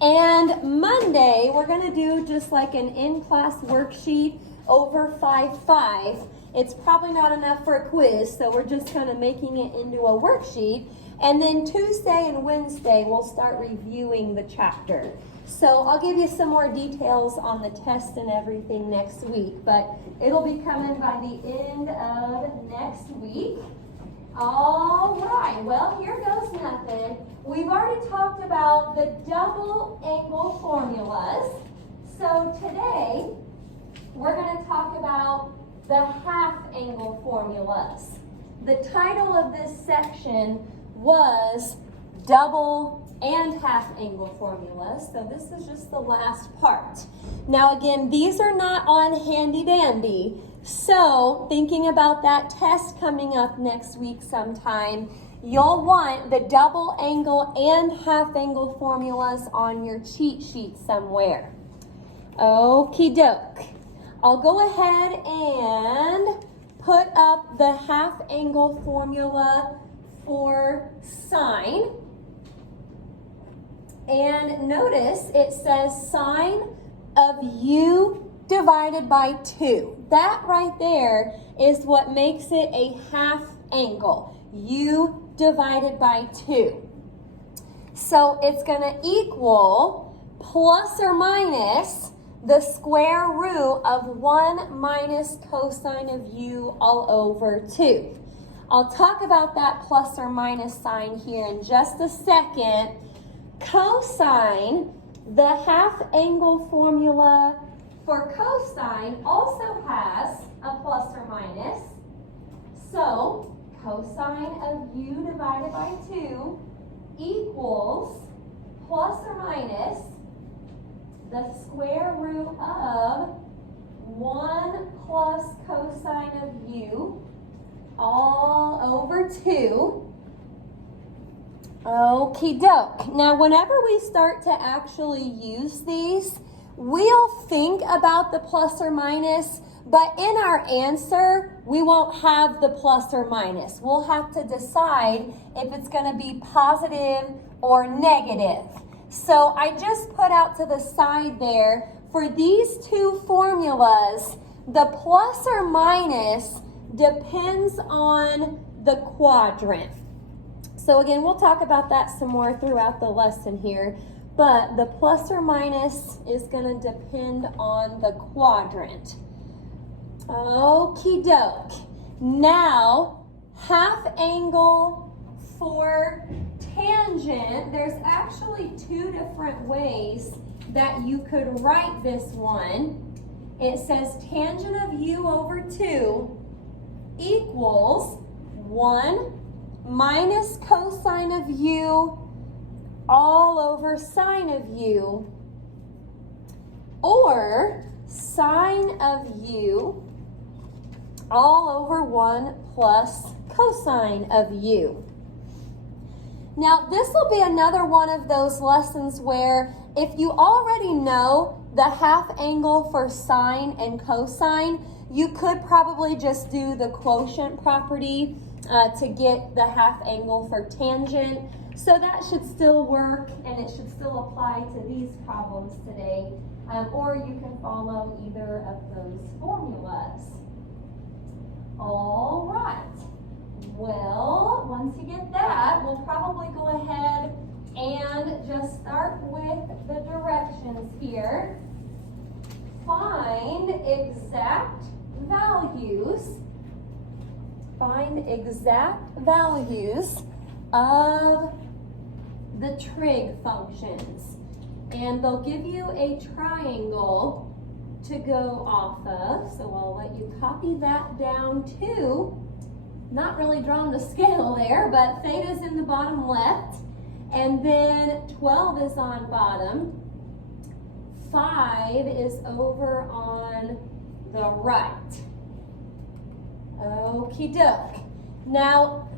And Monday, we're going to do just like an in-class worksheet over 5-5. It's probably not enough for a quiz, so we're just kind of making it into a worksheet. And then Tuesday and Wednesday, we'll start reviewing the chapter. So I'll give you some more details on the test and everything next week, but it'll be coming by the end of next week. All right, well, here goes nothing. We've already talked about the double angle formulas. So today, we're going to talk about the half angle formulas. The title of this section was double and half angle formulas. So this is just the last part. Now again, these are not on handy dandy. So thinking about that test coming up next week sometime, you'll want the double angle and half angle formulas on your cheat sheet somewhere. Okie doke. I'll go ahead and put up the half angle formula for sine. And notice it says sine of u divided by 2. That right there is what makes it a half angle. U divided by 2. So it's going to equal plus or minus the square root of 1 minus cosine of u all over 2. I'll talk about that plus or minus sign here in just a second. Cosine, the half angle formula for cosine also has a plus or minus. So cosine of u divided by 2 equals plus or minus the square root of 1 plus cosine of u all over 2. Okie doke. Now, whenever we start to actually use these, we'll think about the plus or minus, but in our answer, we won't have the plus or minus. We'll have to decide if it's going to be positive or negative. So I just put out to the side there, for these two formulas, the plus or minus depends on the quadrant. So again, we'll talk about that some more throughout the lesson here, but the plus or minus is going to depend on the quadrant. Okie doke. Now, half angle for tangent, there's actually two different ways that you could write this one. It says tangent of u over 2 equals 1 minus cosine of u all over sine of u, or sine of u all over 1 plus cosine of u. Now, this will be another one of those lessons where if you already know the half angle for sine and cosine, you could probably just do the quotient property to get the half angle for tangent. So that should still work, and it should still apply to these problems today. Or you can follow either of those formulas. All right. Well, once you get that, we'll probably go ahead and just start with the directions here. Find exact values. Find exact values of the trig functions. And they'll give you a triangle to go off of. So I'll let you copy that down too. Not really drawn the scale there, but theta's in the bottom left. And then 12 is on bottom. 5 is over on the right. Okie doke. Now,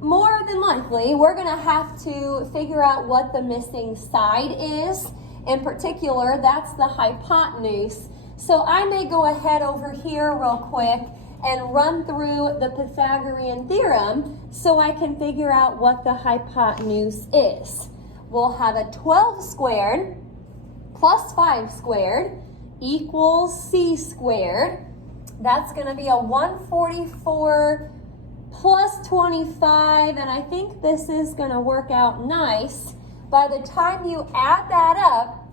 more than likely, we're going to have to figure out what the missing side is. In particular, that's the hypotenuse. So I may go ahead over here real quick and run through the Pythagorean Theorem so I can figure out what the hypotenuse is. We'll have a 12 squared plus 5 squared equals c squared. That's going to be a 144 plus 25, and I think this is going to work out nice. By the time you add that up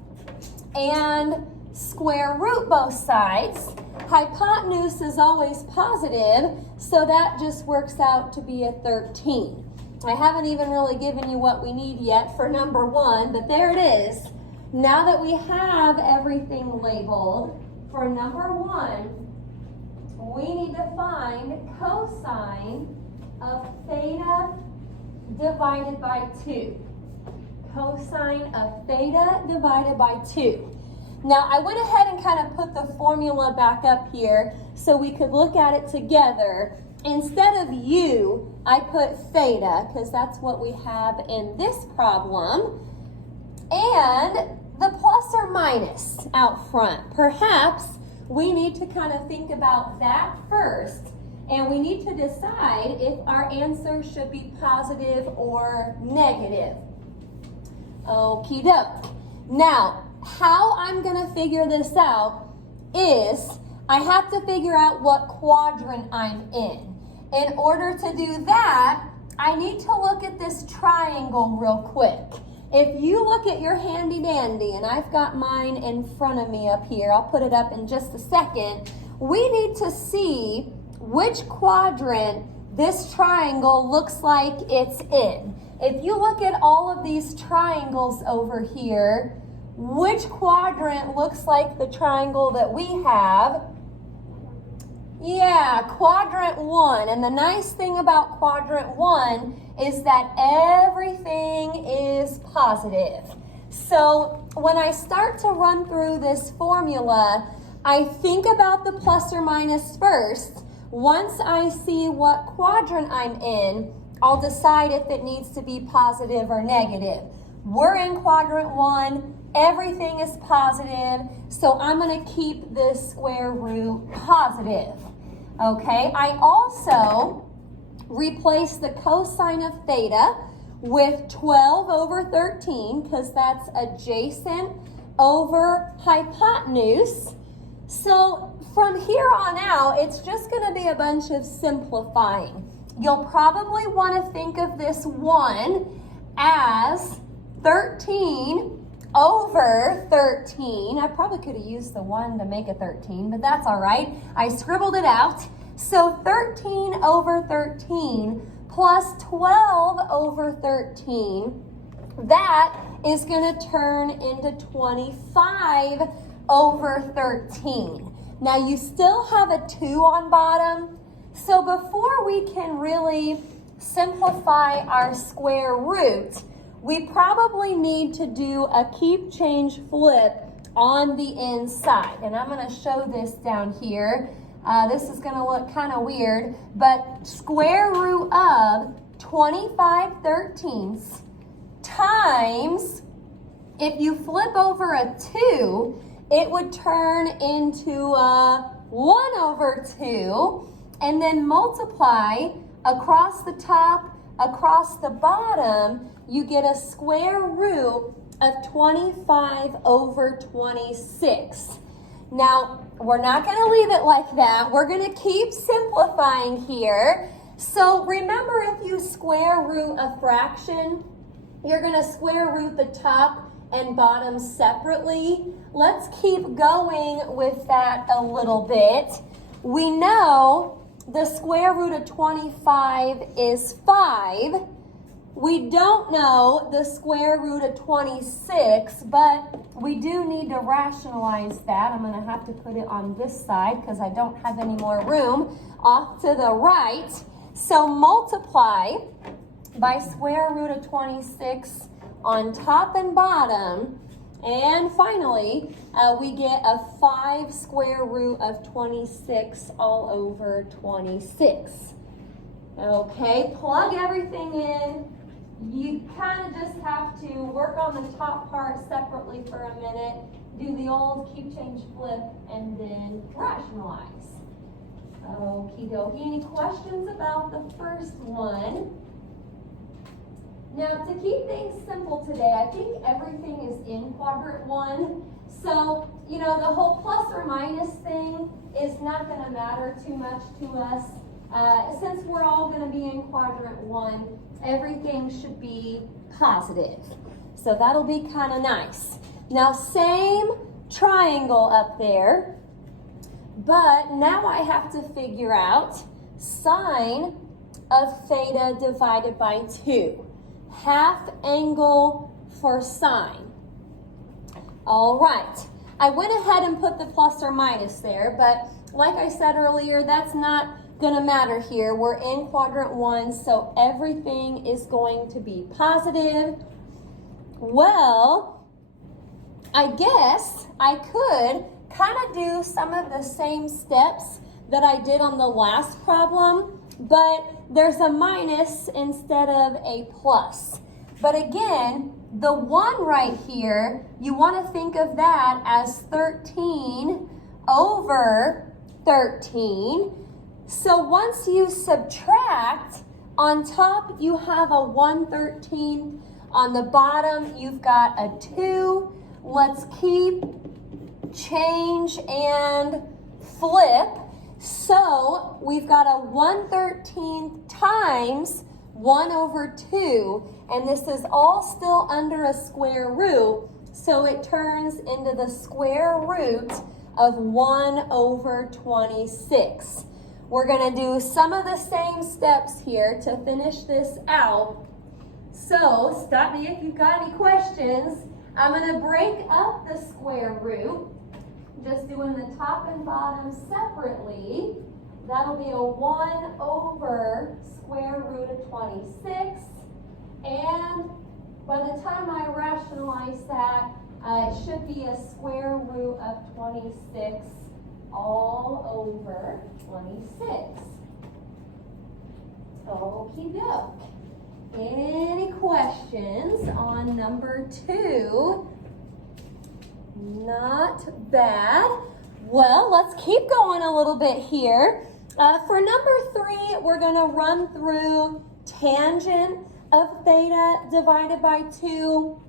and square root both sides, hypotenuse is always positive, so that just works out to be a 13. I haven't even really given you what we need yet for number 1, but there it is. Now that we have everything labeled, for number 1, we need to find cosine of theta divided by 2. Cosine of theta divided by 2. Now, I went ahead and kind of put the formula back up here so we could look at it together. Instead of u, I put theta because that's what we have in this problem. And the plus or minus out front. Perhaps we need to kind of think about that first. And we need to decide if our answer should be positive or negative. Okie doke. Now, how I'm going to figure this out is I have to figure out what quadrant I'm in. In order to do that, I need to look at this triangle real quick. If you look at your handy dandy, and I've got mine in front of me up here, I'll put it up in just a second. We need to see which quadrant this triangle looks like it's in. If you look at all of these triangles over here, which quadrant looks like the triangle that we have? Yeah, quadrant 1. And the nice thing about quadrant 1 is that everything is positive. So when I start to run through this formula, I think about the plus or minus first. Once I see what quadrant I'm in, I'll decide if it needs to be positive or negative. We're in quadrant 1. Everything is positive, so I'm going to keep this square root positive. Okay, I also replace the cosine of theta with 12 over 13 because that's adjacent over hypotenuse. So from here on out, it's just going to be a bunch of simplifying. You'll probably want to think of this 1 as 13 over 13. I probably could have used the 1 to make a 13, but that's all right. I scribbled it out. So 13 over 13 plus 12 over 13, that is going to turn into 25 over 13. Now you still have a 2 on bottom. So before we can really simplify our square root, we probably need to do a keep change flip on the inside. And I'm going to show this down here. This is going to look kind of weird, but square root of 25/13 times, if you flip over a 2, it would turn into a 1 over 2, and then multiply across the top, across the bottom, you get a square root of 25 over 26. Now, we're not going to leave it like that. We're going to keep simplifying here. So remember, if you square root a fraction, you're going to square root the top and bottom separately. Let's keep going with that a little bit. We know the square root of 25 is 5. We don't know the square root of 26, but we do need to rationalize that. I'm going to have to put it on this side because I don't have any more room off to the right. So multiply by square root of 26 on top and bottom. And finally, we get a 5 square root of 26 all over 26. Okay, plug everything in. You kind of just have to work on the top part separately for a minute, do the old keep change flip, and then rationalize. Okie dokie. Any questions about the first one? Now, to keep things simple today, I think everything is in quadrant 1. So, you know, the whole plus or minus thing is not going to matter too much to us. Since we're all going to be in quadrant 1, everything should be positive. So that'll be kind of nice. Now, same triangle up there, but now I have to figure out sine of theta divided by 2. Half angle for sine. All right. I went ahead and put the plus or minus there, but like I said earlier, that's not going to matter here. We're in quadrant 1, so everything is going to be positive. Well, I guess I could kind of do some of the same steps that I did on the last problem, but there's a minus instead of a plus. But again, the 1 right here, you want to think of that as 13 over 13. So once you subtract, on top you have a 1/13. On the bottom, you've got a 2. Let's keep, change, and flip. So we've got a 1/13 times 1 over 2. And this is all still under a square root. So it turns into the square root of 1 over 26. We're going to do some of the same steps here to finish this out. So, stop me if you've got any questions. I'm going to break up the square root, just doing the top and bottom separately. That'll be a 1 over square root of 26. And by the time I rationalize that, it should be a square root of 26 all over 26. Okie doke. Any questions on number 2? Not bad. Well, let's keep going a little bit here. For number 3, we're going to run through tangent of theta divided by 2.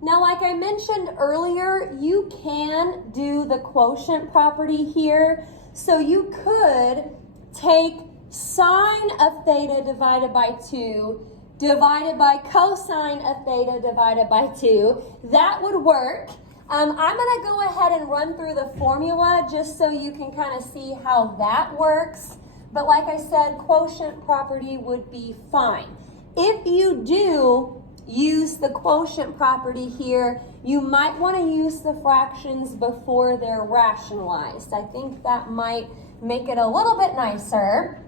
Now, like I mentioned earlier, you can do the quotient property here. So you could take sine of theta divided by 2 divided by cosine of theta divided by 2. That would work. I'm going to go ahead and run through the formula just so you can kind of see how that works. But like I said, quotient property would be fine. If you do use the quotient property here, you might want to use the fractions before they're rationalized. I think that might make it a little bit nicer.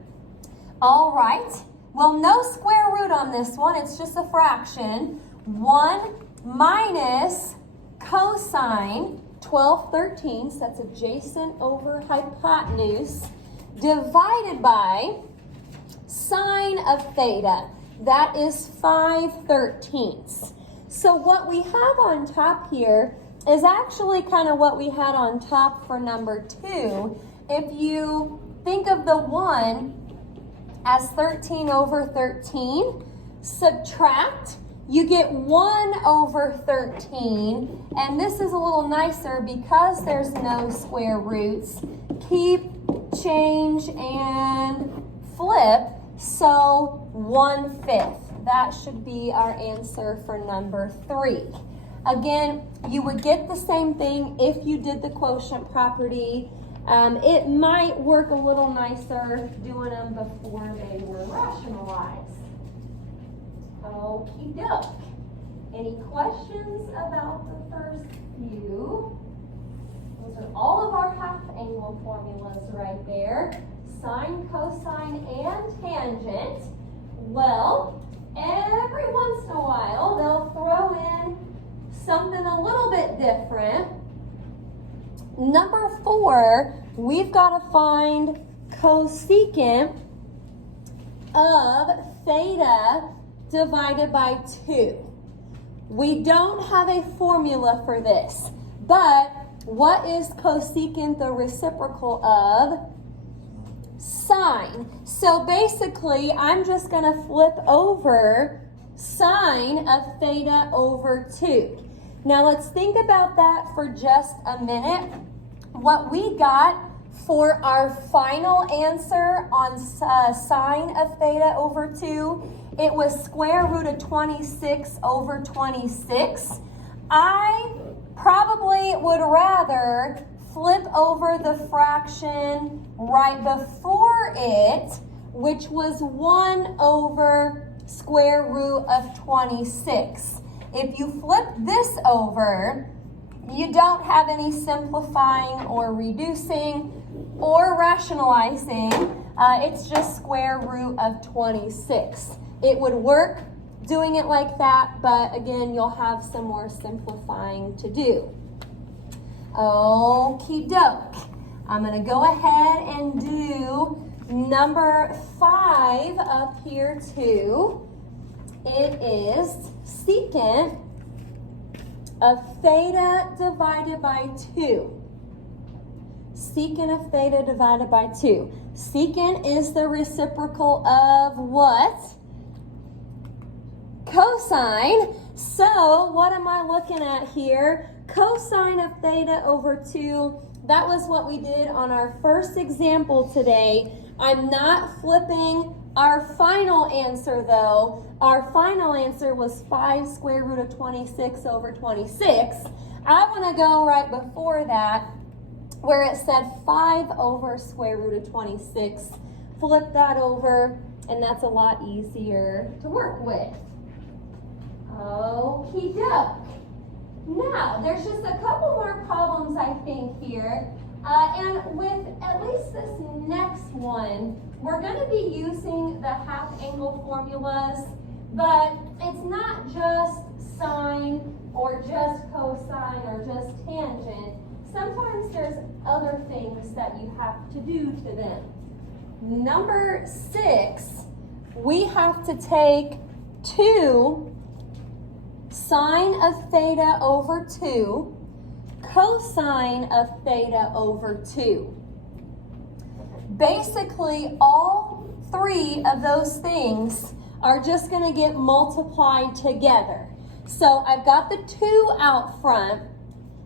All right. Well, no square root on this one. It's just a fraction. 1 minus cosine 12/13, so that's adjacent over hypotenuse, divided by sine of theta. That is 5/13. So what we have on top here is actually kind of what we had on top for number 2. If you think of the 1 as 13 over 13, subtract, you get 1 over 13, and this is a little nicer because there's no square roots. Keep, change, and flip, so 1/5. That should be our answer for number 3. Again, you would get the same thing if you did the quotient property. It might work a little nicer doing them before they were rationalized. Okie doke. Any questions about the first few? Those are all of our half angle formulas right there. Sine, cosine, and tangent. Well, every once in a while, they'll throw in something a little bit different. Number 4, we've got to find cosecant of theta divided by 2. We don't have a formula for this, but what is cosecant the reciprocal of? Sine. So basically, I'm just going to flip over sine of theta over 2. Now let's think about that for just a minute. What we got for our final answer on sine of theta over 2, it was square root of 26 over 26. I probably would rather flip over the fraction right before it, which was 1 over square root of 26. If you flip this over, you don't have any simplifying or reducing or rationalizing. It's just square root of 26. It would work doing it like that, but again, you'll have some more simplifying to do. Okie doke. I'm going to go ahead and do number 5 up here too. It is secant of theta divided by 2. Secant of theta divided by 2. Secant is the reciprocal of what? Cosine. So what am I looking at here? Cosine of theta over 2. That was what we did on our first example today. I'm not flipping our final answer though. Our final answer was 5 square root of 26 over 26. I want to go right before that where it said 5 over square root of 26. Flip that over, and that's a lot easier to work with. Okie doke. Now, there's just a couple more problems I think here. And with at least this next one, we're going to be using the half angle formulas, but it's not just sine or just cosine or just tangent. Sometimes there's other things that you have to do to them. Number 6, we have to take 2 sine of theta over 2, cosine of theta over 2. Basically, all 3 of those things are just going to get multiplied together. So I've got the 2 out front.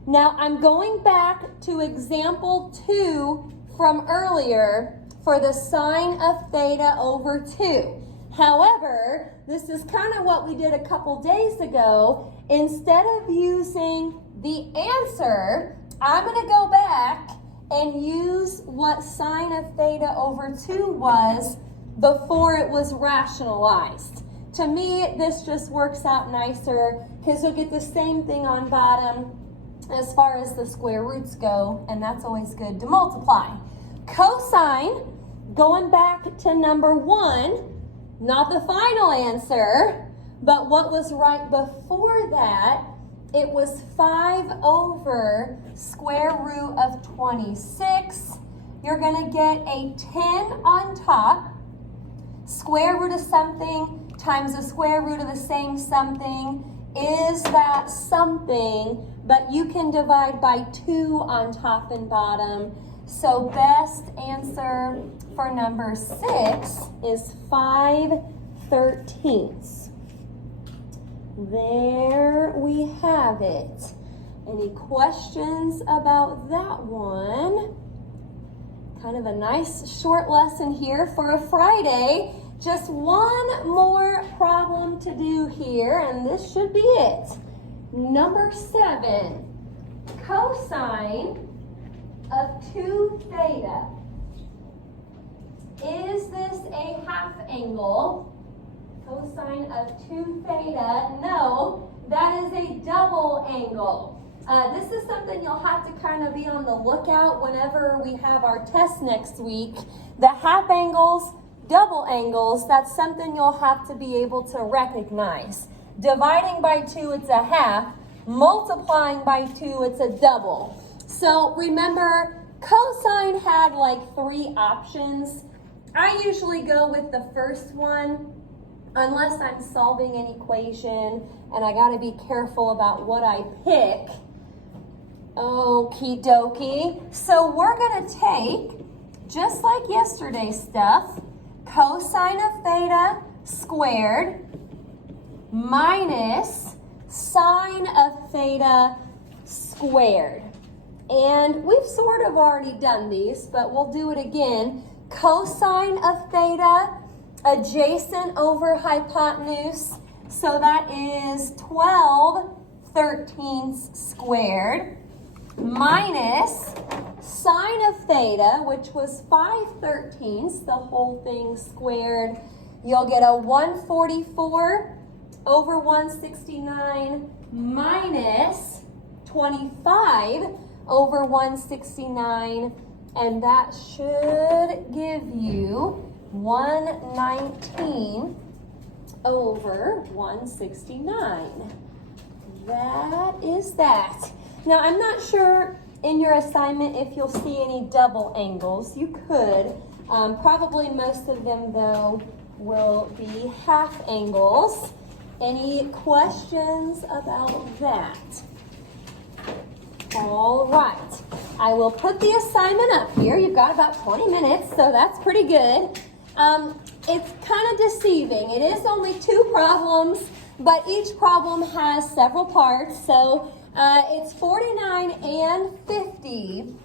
Now I'm going back to example 2 from earlier for the sine of theta over 2. However, this is kind of what we did a couple days ago. Instead of using the answer, I'm going to go back and use what sine of theta over 2 was before it was rationalized. To me, this just works out nicer because you'll get the same thing on bottom as far as the square roots go, and that's always good to multiply. Cosine, going back to number 1, not the final answer, but what was right before that, it was 5 over square root of 26. You're going to get a 10 on top. Square root of something times the square root of the same something is that something, but you can divide by 2 on top and bottom. So best answer for number 6 is 5/13. There we have it. Any questions about that one? Kind of a nice short lesson here for a Friday. Just one more problem to do here, and this should be it. Number 7, cosine of 2 theta. Is this a half angle? Cosine of 2 theta? No, that is a double angle. This is something you'll have to kind of be on the lookout whenever we have our test next week. The half angles, double angles, that's something you'll have to be able to recognize. Dividing by 2, it's a half. Multiplying by 2, it's a double. So remember, cosine had like 3 options. I usually go with the first one unless I'm solving an equation and I got to be careful about what I pick. Okie dokie. So we're going to take, just like yesterday's stuff, cosine of theta squared minus sine of theta squared. And we've sort of already done these, but we'll do it again. Cosine of theta adjacent over hypotenuse. So that is 12/13 squared minus sine of theta, which was 5/13, the whole thing squared. You'll get a 144 over 169 minus 25 over 169, and that should give you 119 over 169. That is that. Now, I'm not sure in your assignment if you'll see any double angles. You could. Probably most of them, though, will be half angles. Any questions about that? All right. I will put the assignment up here. You've got about 20 minutes, so that's pretty good. It's kind of deceiving. It is only 2 problems, but each problem has several parts. So it's 49 and 50.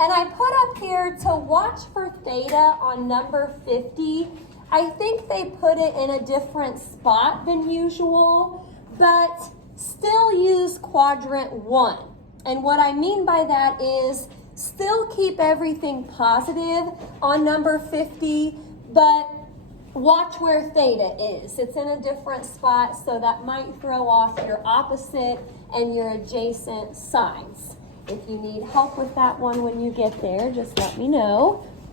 And I put up here to watch for theta on number 50. I think they put it in a different spot than usual, but still use quadrant 1. And what I mean by that is still keep everything positive on number 50, but watch where theta is. It's in a different spot, so that might throw off your opposite and your adjacent sides. If you need help with that one when you get there, just let me know.